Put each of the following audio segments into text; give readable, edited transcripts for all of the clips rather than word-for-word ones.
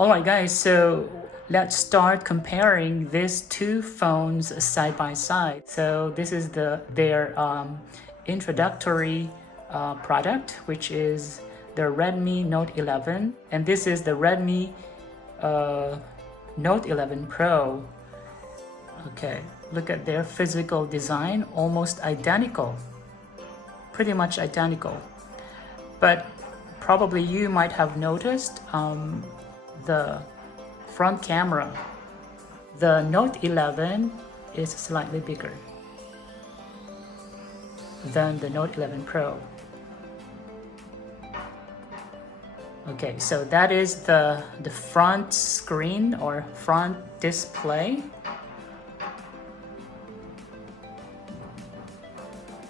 Alright guys, so let's start comparing these two phones side by side. So this is their introductory product, which is the Redmi Note 11, and this is the Redmi Note 11 Pro. Okay, look at their physical design, almost identical, pretty much identical. But probably you might have noticed the front camera. The Note 11 is slightly bigger than the Note 11 Pro. Okay, so that is the front screen or front display.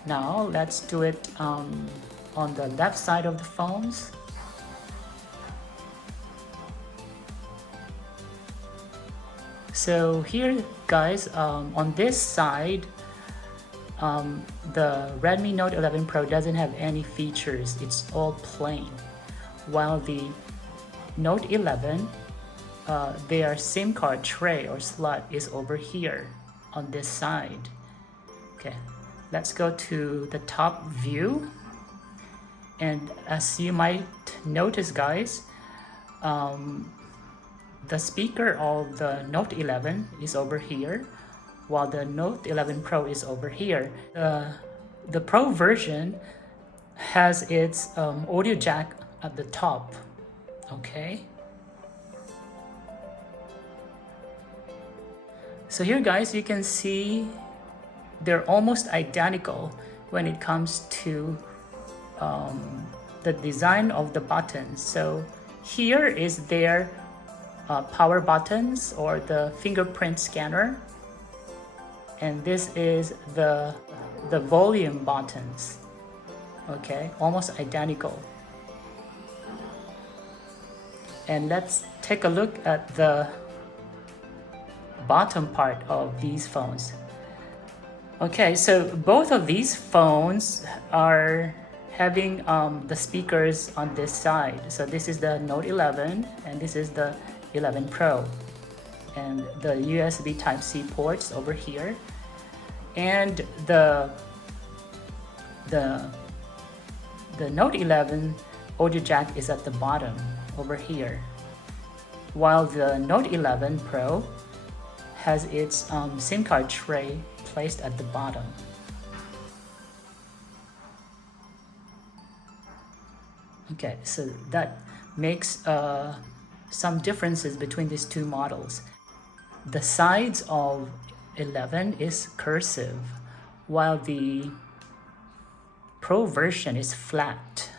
Now let's do it on the left side of the phones. So here guys, on this side, the Redmi Note 11 Pro doesn't have any features, it's all plain. While the Note 11, their SIM card tray or slot is over here on this side. Okay, let's go to the top view. And as you might notice guys, the speaker of the Note 11 is over here, while the Note 11 Pro is over here. The Pro version has its audio jack at the top, okay? So here guys, you can see they're almost identical when it comes to the design of the buttons. So here is their power buttons or the fingerprint scanner, and this is the volume buttons. Okay, almost identical. And let's take a look at the bottom part of these phones. Okay, so both of these phones are having the speakers on this side. So this is the Note 11 and this is the 11 Pro, and the USB Type-C ports over here, and the Note 11 audio jack is at the bottom over here, while the Note 11 Pro has its SIM card tray placed at the bottom. Okay, so that makes some differences between these two models. The sides of 11 is cursive, while the Pro version is flat.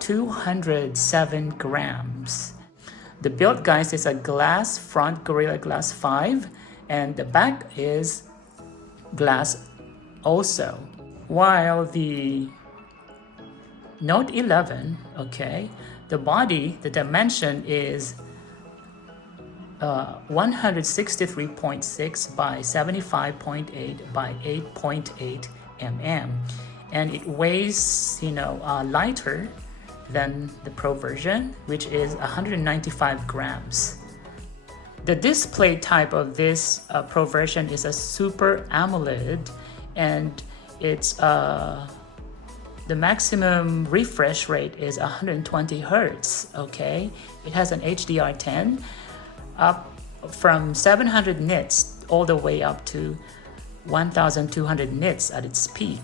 207 grams. The build, guys, is a glass front Gorilla Glass 5, and the back is glass also. While the Note 11, okay, the body, the dimension is 163.6 by 75.8 by 8.8 mm, and it weighs, lighter than the Pro version, which is 195 grams. The display type of this Pro version is a Super AMOLED, and it's the maximum refresh rate is 120 Hertz. Okay, it has an HDR10 up from 700 nits all the way up to 1200 nits at its peak.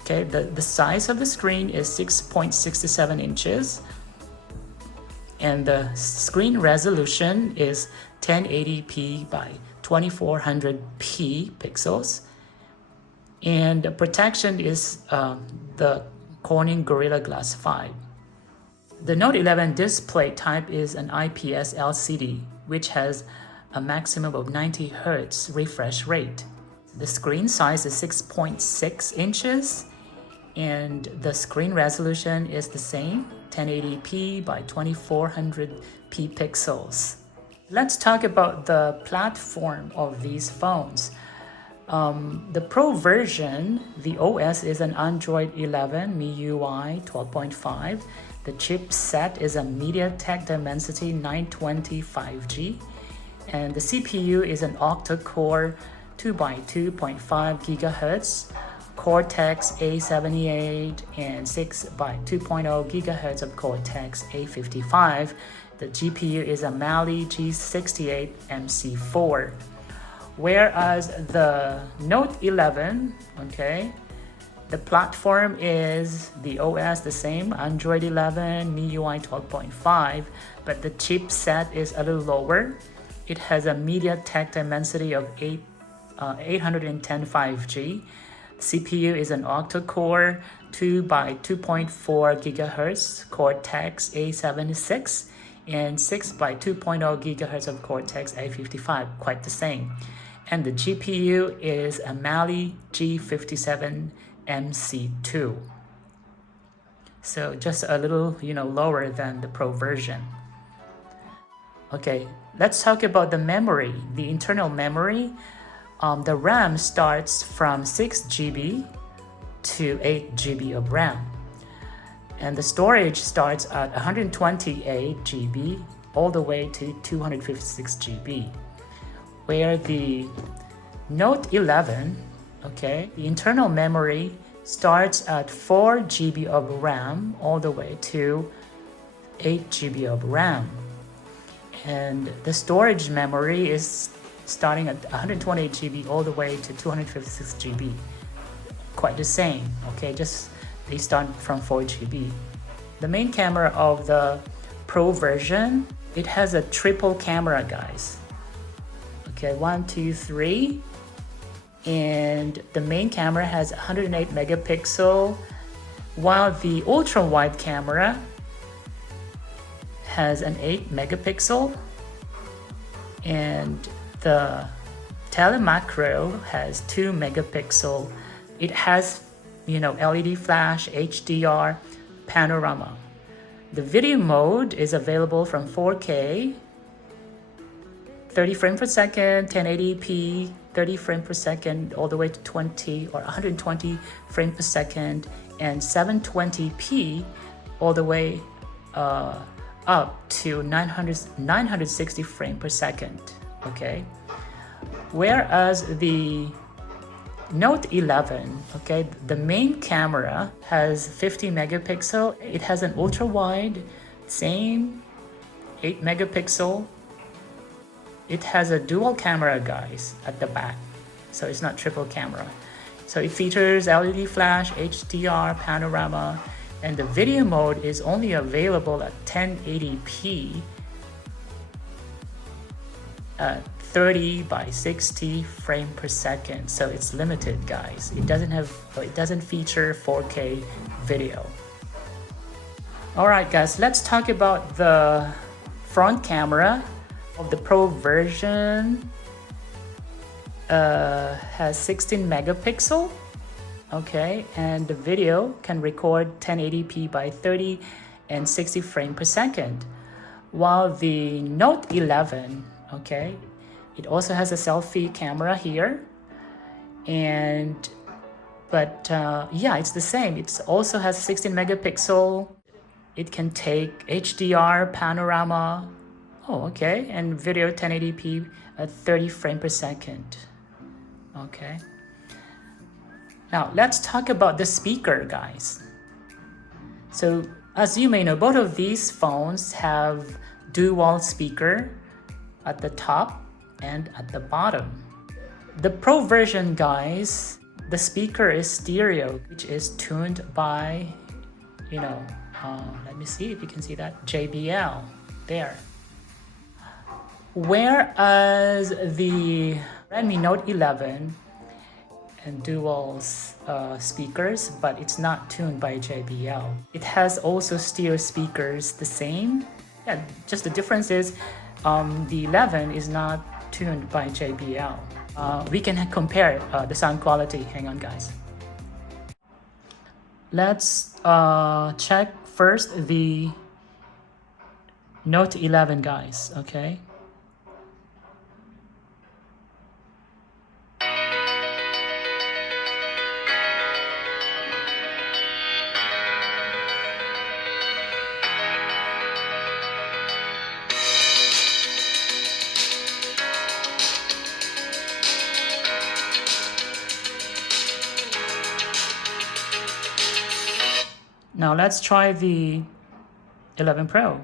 Okay, the size of the screen is 6.67 inches, and the screen resolution is 1080p by 2400p pixels, and the protection is the Corning Gorilla Glass 5. The Note 11 display type is an IPS LCD, which has a maximum of 90 Hz refresh rate. The screen size is 6.6 inches, and the screen resolution is the same, 1080p by 2400p pixels. Let's talk about the platform of these phones. The Pro version, the OS is an Android 11 MIUI 12.5. The chipset is a MediaTek Dimensity 920 5G, and the CPU is an octa-core 2x2.5 GHz Cortex A78 and 6x2.0 GHz of Cortex A55. The GPU is a Mali G68 MC4. Whereas the Note 11, okay, the platform is the OS the same, Android 11 MIUI 12.5, but the chipset is a little lower. It has a MediaTek Dimensity of 810 5G. CPU is an octa-core 2x2.4 GHz Cortex A76 and 6x2.0 GHz of Cortex A55, quite the same. And the GPU is a Mali G57 MC2. So just a little, lower than the Pro version. Okay, let's talk about the memory, the internal memory. The RAM starts from 6 GB to 8 GB of RAM. And the storage starts at 128 GB all the way to 256 GB. Where the Note 11, okay, the internal memory starts at 4 GB of RAM all the way to 8 GB of RAM. And the storage memory is starting at 128 GB all the way to 256 GB. Quite the same, okay, just they start from 4 GB. The main camera of the Pro version, it has a triple camera, guys. Okay, 1, 2, 3. And the main camera has 108 megapixel, while the ultra wide camera has an 8 megapixel, and the telemacro has 2 megapixel. It has, LED flash, HDR, panorama. The video mode is available from 4K, 30 frames per second, 1080p, 30 frames per second, all the way to 20 or 120 frames per second, and 720p all the way up to 960 frames per second. Okay, whereas the Note 11, okay, the main camera has 50 megapixel. It has an ultra wide, same 8 megapixel. It has a dual camera, guys, at the back, so it's not triple camera. So it features LED flash, HDR, panorama, and the video mode is only available at 1080p at 30 by 60 frame per second. So it's limited, guys. It doesn't feature 4K video. Alright guys, let's talk about the front camera of the Pro version. Has 16 megapixel. Okay, and the video can record 1080p by 30 and 60 frames per second. While the Note 11, okay, it also has a selfie camera here. But yeah, it's the same. It also has 16 megapixel. It can take HDR, panorama. Oh, okay, and video 1080p at 30 frames per second. Okay. Now let's talk about the speaker, guys. So as you may know, both of these phones have dual speaker at the top and at the bottom. The Pro version, guys, the speaker is stereo, which is tuned by, let me see if you can see that, JBL there. Whereas the Redmi Note 11 and dual speakers, but it's not tuned by JBL. It has also stereo speakers, the same. Yeah, just the difference is the 11 is not tuned by JBL. We can compare the sound quality. Hang on, guys. Let's check first the Note 11, guys. Okay. Now let's try the 11 Pro.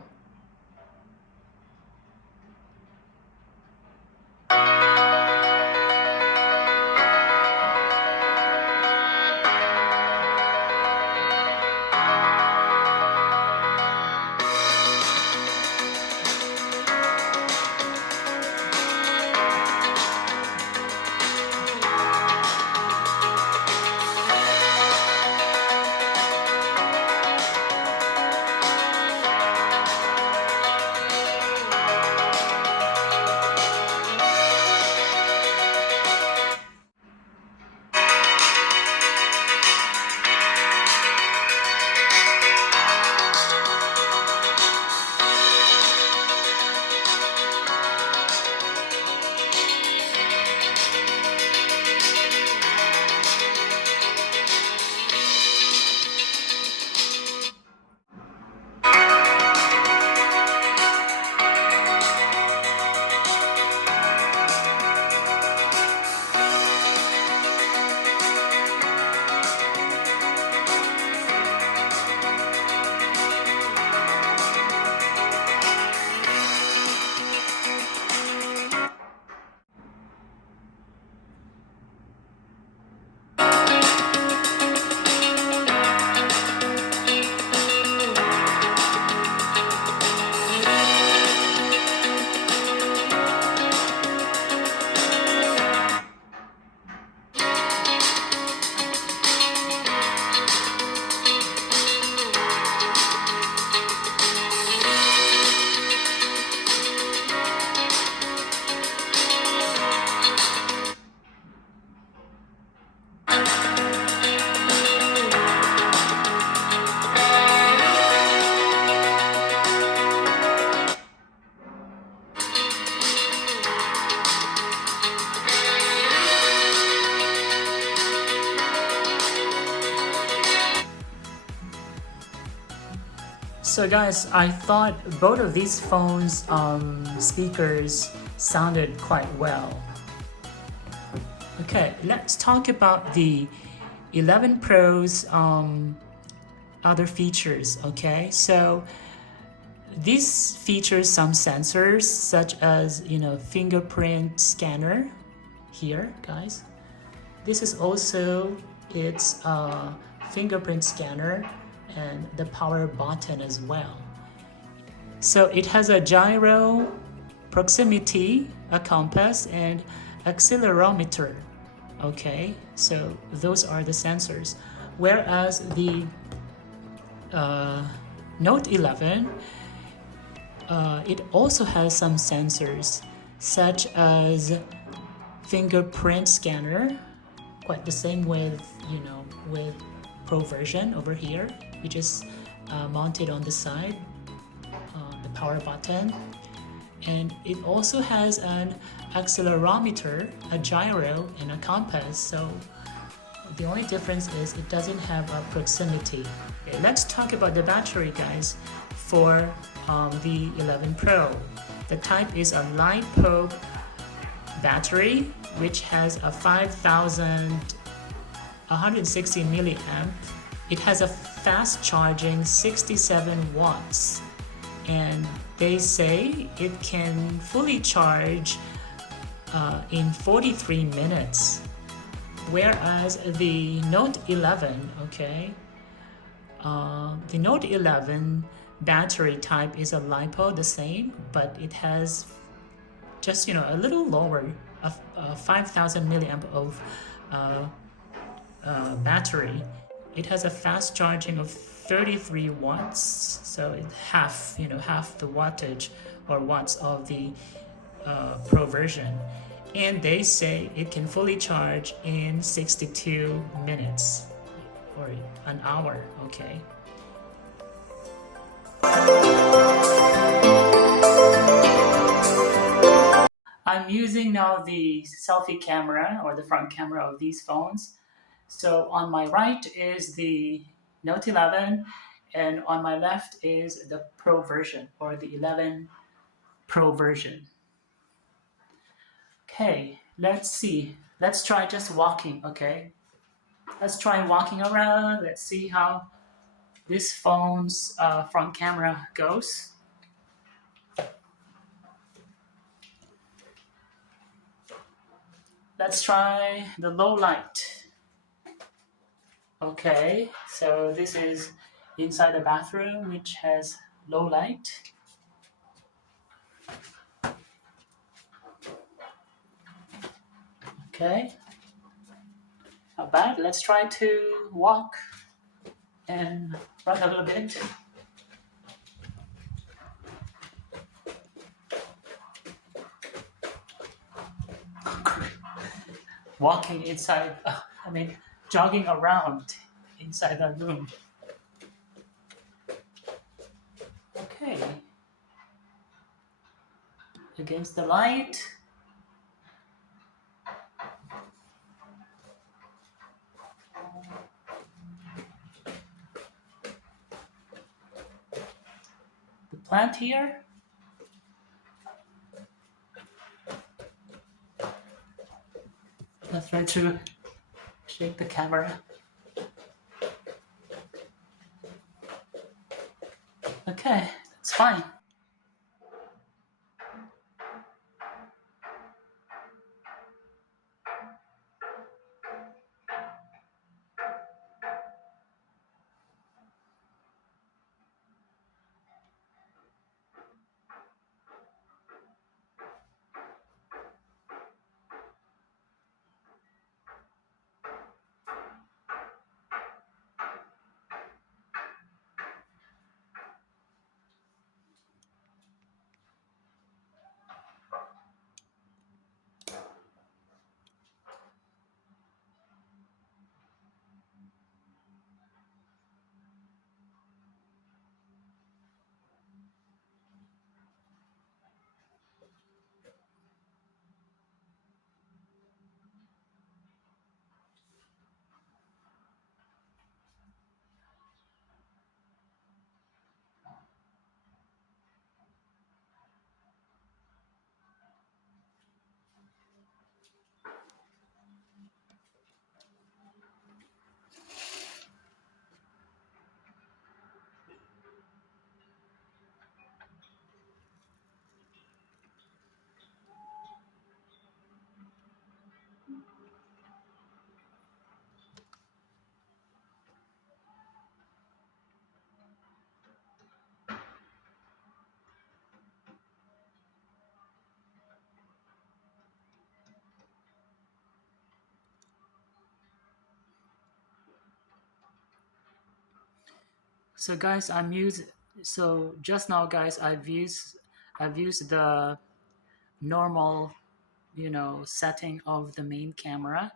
So guys, I thought both of these phones speakers sounded quite well. Okay, let's talk about the 11 Pro's other features. Okay, so this features some sensors such as fingerprint scanner here, guys. This is also its fingerprint scanner and the power button as well. So it has a gyro, proximity, a compass, and accelerometer. Okay, so those are the sensors. Whereas the Note 11, it also has some sensors such as fingerprint scanner, quite the same with, with Pro version over here. You just mount it on the side, the power button. And it also has an accelerometer, a gyro, and a compass. So the only difference is it doesn't have a proximity. Okay, let's talk about the battery, guys, for the 11 Pro. The type is a LiPo battery, which has a 5,160 milliamp. It has a fast charging 67 watts, and they say it can fully charge in 43 minutes. Whereas the Note 11, okay, the Note 11 battery type is a LiPo, the same, but it has just, a little lower, a 5,000 milliamp of battery. It has a fast charging of 33 watts, so it's half the wattage or watts of the Pro version. And they say it can fully charge in 62 minutes or an hour, okay? I'm using now the selfie camera or the front camera of these phones. So on my right is the Note 11, and on my left is the Pro version or the 11 Pro version. Okay, let's see. Let's try just walking, okay? Let's try walking around. Let's see how this phone's front camera goes. Let's try the low light. Okay, so this is inside the bathroom, which has low light. Okay, not bad. Let's try to walk and run a little bit. Walking inside, jogging around inside the room. Okay. Against the light. The plant here. Let's try to shake the camera. Okay, that's fine. So guys, I'm using So just now, guys, I've used the normal, setting of the main camera.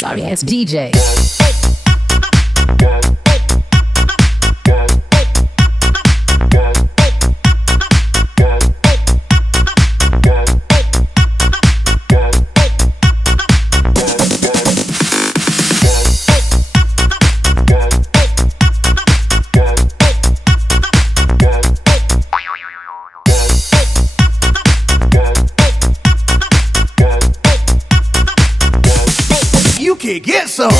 Sorry, it's DJ. You can get some.